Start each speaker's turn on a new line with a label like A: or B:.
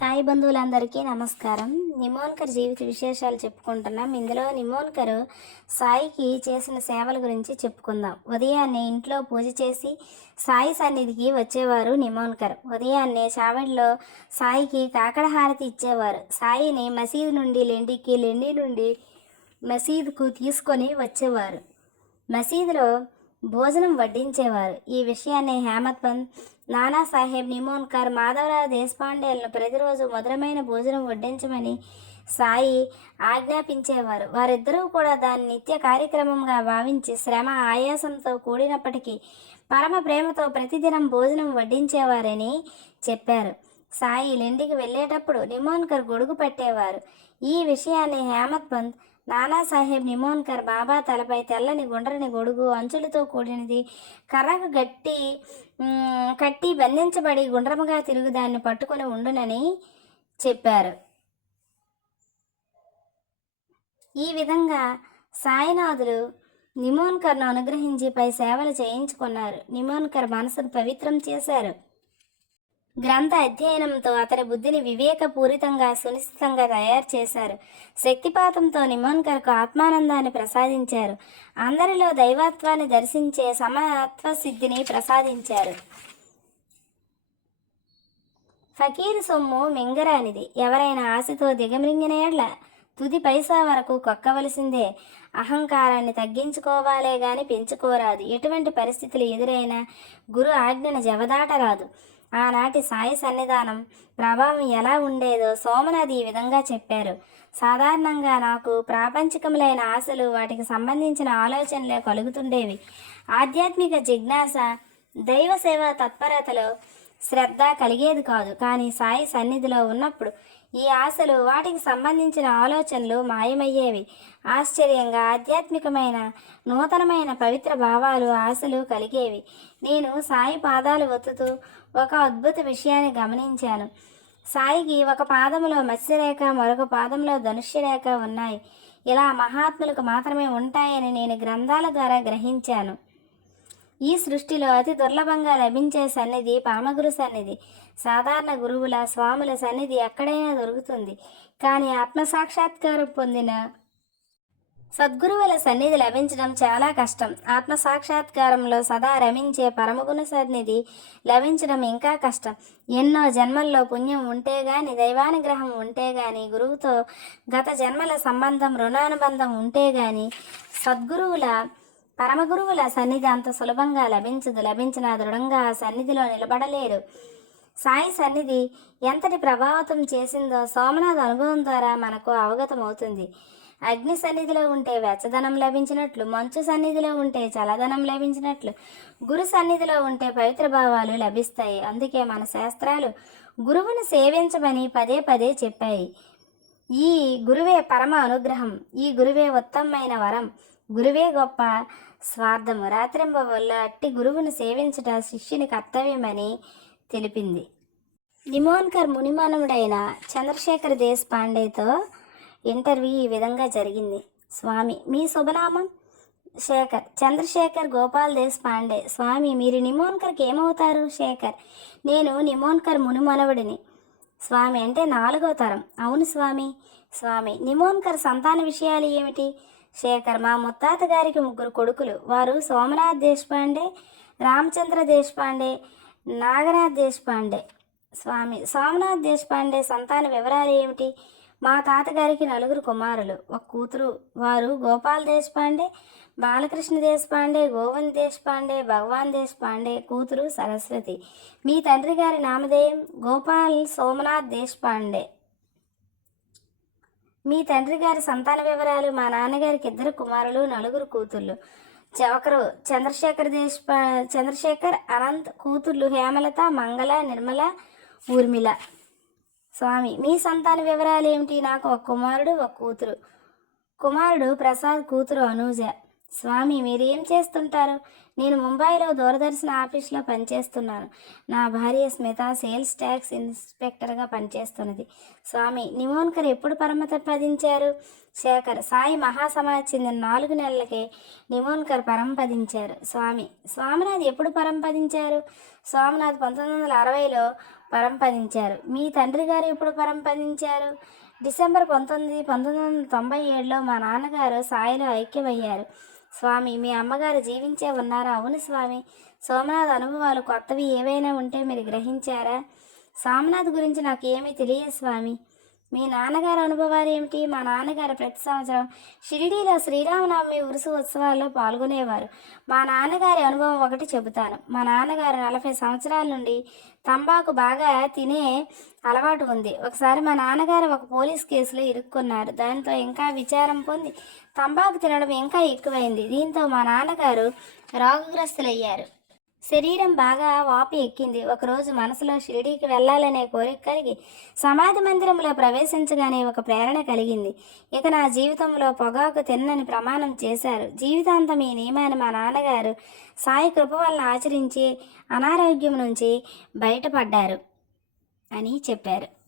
A: సాయి బంధువులందరికీ నమస్కారం. నిమోన్కర్ జీవిత విశేషాలు చెప్పుకుంటున్నాం. ఇందులో నిమోన్కర్ సాయికి చేసిన సేవల గురించి చెప్పుకుందాం. ఉదయాన్నే ఇంట్లో పూజ చేసి సాయి సన్నిధికి వచ్చేవారు నిమోన్కర్. ఉదయాన్నే చావడిలో సాయికి కాకడ హారతి ఇచ్చేవారు. సాయిని మసీదు నుండి లెండికి లెండి నుండి మసీదుకు తీసుకొని వచ్చేవారు. మసీదులో భోజనం వడ్డించేవారు. ఈ విషయాన్ని హేమత్ పంత్ నానాసాహెబ్ నిమోన్కర్ మాధవరావు దేశపాండేలను ప్రతిరోజు మధురమైన భోజనం వడ్డించమని సాయి ఆజ్ఞాపించేవారు. వారిద్దరూ కూడా దాన్ని నిత్య కార్యక్రమంగా భావించి శ్రమ ఆయాసంతో కూడినప్పటికీ పరమ ప్రేమతో ప్రతిదినం భోజనం వడ్డించేవారని చెప్పారు. సాయి లెండికి వెళ్ళేటప్పుడు నిమోన్కర్ గొడుగు పెట్టేవారు. ఈ విషయాన్ని హేమత్ పంత్ నానాసాహెబ్ నిమోన్కర్ బాబా తలపై తెల్లని గుండ్రని గొడుగు అంచులతో కూడినది. కర్రకు గట్టి కట్టి బంధించబడి గుండ్రముగా తిరుగు దాన్ని పట్టుకొని ఉండునని చెప్పారు. ఈ విధంగా సాయినాథులు నిమోన్కర్ను అనుగ్రహించి పై సేవలు చేయించుకున్నారు. నిమోన్కర్ మనసును పవిత్రం చేశారు. గ్రంథ అధ్యయనంతో అతని బుద్ధిని వివేకపూరితంగా సునిశ్చితంగా తయారు చేశారు. శక్తిపాతంతో నిమోన్కర్కు ఆత్మానందాన్ని ప్రసాదించారు. అందరిలో దైవత్వాన్ని దర్శించే సమత్వ సిద్ధిని ప్రసాదించారు. ఫకీర్ సొమ్ము మింగరానిది. ఎవరైనా ఆశతో దిగమింగిన ఎడ్ల తుది పైసా వరకు కొక్కవలసిందే. అహంకారాన్ని తగ్గించుకోవాలే గాని పెంచుకోరాదు. ఎటువంటి పరిస్థితులు ఎదురైనా గురు ఆజ్ఞను జవదాటరాదు. ఆనాటి సాయి సన్నిధానం ప్రభావం ఎలా ఉండేదో సోమనాథ్ ఈ విధంగా చెప్పారు. సాధారణంగా నాకు ప్రాపంచికములైన ఆశలు వాటికి సంబంధించిన ఆలోచనలే కలుగుతుండేవి. ఆధ్యాత్మిక జిజ్ఞాస దైవ సేవ తత్పరతలో శ్రద్ధ కలిగేది కాదు. కానీ సాయి సన్నిధిలో ఉన్నప్పుడు ఈ ఆశలు వాటికి సంబంధించిన ఆలోచనలు మాయమయ్యేవి. ఆశ్చర్యంగా ఆధ్యాత్మికమైన నూతనమైన పవిత్ర భావాలు ఆశలు కలిగేవి. నేను సాయి పాదాలు ఒత్తుతూ ఒక అద్భుత విషయాన్ని గమనించాను. సాయికి ఒక పాదములో మత్స్యరేఖ మరొక పాదంలో ధనుష్యరేఖ ఉన్నాయి. ఇలా మహాత్ములకు మాత్రమే ఉంటాయని నేను గ్రంథాల ద్వారా గ్రహించాను. ఈ సృష్టిలో అతి దుర్లభంగా లభించే సన్నిధి పామగురు సన్నిధి. సాధారణ గురువుల స్వాముల సన్నిధి ఎక్కడైనా దొరుకుతుంది. కానీ ఆత్మసాక్షాత్కారం పొందిన సద్గురువుల సన్నిధి లభించడం చాలా కష్టం. ఆత్మ సాక్షాత్కారంలో సదా రమించే పరమగుణ సన్నిధి లభించడం ఇంకా కష్టం. ఎన్నో జన్మల్లో పుణ్యం ఉంటే గాని దైవానుగ్రహం ఉంటే గాని గురువుతో గత జన్మల సంబంధం రుణానుబంధం ఉంటే గాని సద్గురువుల పరమగురువుల సన్నిధి అంత సులభంగా లభించదు. లభించిన దృఢంగా ఆ సన్నిధిలో నిలబడలేరు. సాయి సన్నిధి ఎంతటి ప్రభావితం చేసిందో సోమనాథ్ అనుభవం ద్వారా మనకు అవగతమవుతుంది. అగ్ని సన్నిధిలో ఉంటే వెచ్చదనం లభించినట్లు మంచు సన్నిధిలో ఉంటే చలదనం లభించినట్లు గురు సన్నిధిలో ఉంటే పవిత్ర భావాలు లభిస్తాయి. అందుకే మన శాస్త్రాలు గురువును సేవించమని పదే పదే చెప్పాయి. ఈ గురువే పరమ అనుగ్రహం ఈ గురువే ఉత్తమమైన వరం గురువే గొప్ప. స్వార్థము రాత్రింబవల్ల అట్టి గురువును సేవించట శిష్యుని కర్తవ్యమని తెలిపింది. నిమోన్కర్ మునిమానవుడైన చంద్రశేఖర్ దేశ్ పాండేతో ఇంటర్వ్యూ ఈ విధంగా జరిగింది. స్వామి మీ శుభనామం? శేఖర్. చంద్రశేఖర్ గోపాల్ దేశ్ పాండే. స్వామి మీరు నిమోన్కర్కి ఏమవుతారు? శేఖర్. నేను నిమోన్కర్ మునిమనవుడిని. స్వామి అంటే నాలుగో తరం. అవును స్వామి. స్వామి నిమోన్కర్ సంతాన విషయాలు ఏమిటి? శేఖర్ మా ముత్తాత గారికి ముగ్గురు కొడుకులు. వారు సోమనాథ్ దేశపాండే రామచంద్ర దేశపాండే నాగనాథ్ దేశపాండే. స్వామి సోమనాథ్ దేశపాండే సంతాన వివరాలు ఏమిటి? మా తాతగారికి నలుగురు కుమారులు. ఒక కూతురు. వారు గోపాల్ దేశపాండే బాలకృష్ణ దేశపాండే గోవింద్ దేశపాండే భగవాన్ దేశపాండే. కూతురు సరస్వతి. మీ తండ్రి గారి నామధేయం గోపాల్ సోమనాథ్ దేశపాండే. మీ తండ్రి గారి సంతాన వివరాలు మా నాన్నగారికి ఇద్దరు కుమారులు నలుగురు కూతుళ్ళు. ఒకరు చంద్రశేఖర్ దేశ్ చంద్రశేఖర్ అనంత్ కూతుర్లు హేమలత మంగళ నిర్మల ఊర్మిళ. స్వామి మీ సంతాన వివరాలు ఏమిటి? నాకు ఒక కుమారుడు ఒక కూతురు. కుమారుడు ప్రసాద్ కూతురు అనూజ. స్వామి మీరు ఏం చేస్తుంటారు? నేను ముంబైలో దూరదర్శన ఆఫీస్లో పనిచేస్తున్నాను. నా భార్య స్మిత సేల్స్ ట్యాక్స్ ఇన్స్పెక్టర్గా పనిచేస్తున్నది. స్వామి నిమోన్కర్ ఎప్పుడు పరమత పదించారు? శేఖర్ సాయి మహాసమాజ్ చెందిన నాలుగు నెలలకే నిమోన్కర్ పరంపదించారు స్వామి స్వామినాథ్ ఎప్పుడు పరంపదించారు స్వామినాథ్ పంతొమ్మిది వందల అరవైలో పరంపదించారు మీ తండ్రి గారు ఎప్పుడు పరంపదించారు డిసెంబర్ పంతొమ్మిది పంతొమ్మిది వందల తొంభై ఏడులో మా నాన్నగారు సాయిలో ఐక్యమయ్యారు. స్వామి మీ అమ్మగారు జీవించే ఉన్నారా? అవును స్వామి. సోమనాథ్ అనుభవాలు కొత్తవి ఏవైనా ఉంటే మీరు గ్రహించారా? సోమనాథ్ గురించి నాకు ఏమీ తెలియదు స్వామి. మీ నాన్నగారి అనుభవాలు ఏమిటి? మా నాన్నగారు ప్రతి సంవత్సరం షిరిడీలో శ్రీరామనవమి ఉరుసు ఉత్సవాల్లో పాల్గొనేవారు. మా నాన్నగారి అనుభవం ఒకటి చెబుతాను. మా నాన్నగారు నలభై సంవత్సరాల నుండి తంబాకు బాగా తినే అలవాటు ఉంది. ఒకసారి మా నాన్నగారు ఒక పోలీస్ కేసులో ఇరుక్కున్నారు. దాంతో ఇంకా విచారం పొంది తంబాకు తినడం ఇంకా ఎక్కువైంది. దీంతో మా నాన్నగారు రోగగ్రస్తులయ్యారు. శరీరం బాగా వాపు ఎక్కింది. ఒకరోజు మనసులో షిరిడీకి వెళ్ళాలనే కోరిక కలిగి సమాధి మందిరంలో ప్రవేశించగానే ఒక ప్రేరణ కలిగింది. ఇక నా జీవితంలో పొగాకు తిన్నని ప్రమాణం చేశారు. జీవితాంతం ఈ నియమాన్ని మా నాన్నగారు సాయి కృప వలన ఆచరించి అనారోగ్యం నుంచి బయటపడ్డారు అని చెప్పారు.